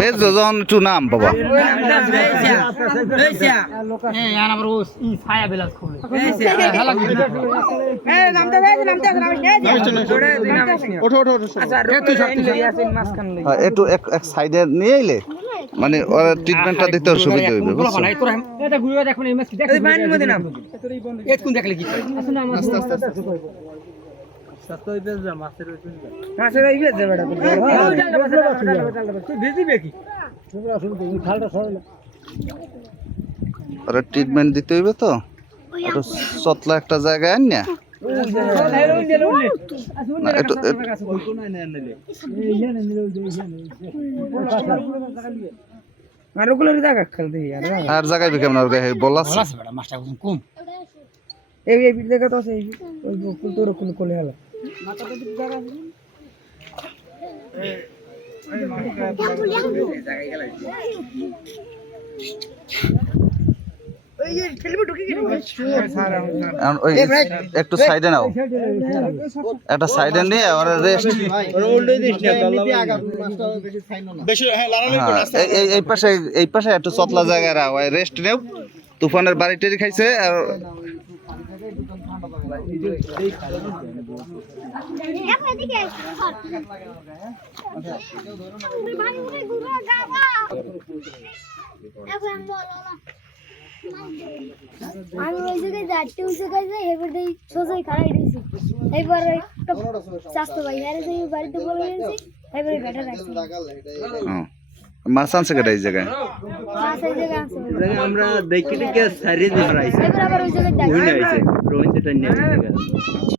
বেশ যখন একটু নাম বাবা একটু এক সাইডে নিয়ে এলে মানে ওরা ট্রিটমেন্টটা দিতে সুবিধা হইবে বুঝছো ওরা ট্রিটমেন্ট দিতে হইবে তো একটু সতলা একটা জায়গায় আন না আর জায়গায় কেমন আর গায়ে বলা একটু সাইডে নাও একটা সাইডে নিয়ে ওরা রেস্ট এই পাশে একটু চতলা জায়গায় রেস্ট নেও তুফানের বাড়ি টেরি খাইছে আর আমি ওই জায়গায় যাচ্ছি ওই জায়গায় যাই এবার এই সোজাই খাড়াই রয়েছি এবার একটা স্বাস্থ্য ভাই আরে যাই বাড়িতে বলে গেছি এবারে বেটা রাখছি মাছ আনছে কেটে এই জায়গায় মাছ এই জায়গায় আছে আমরা দেখি দেখি সারিয়ে দিয়ে রাইছে এবার আবার ওই জায়গায় যাই রোহিত এটা নিয়ে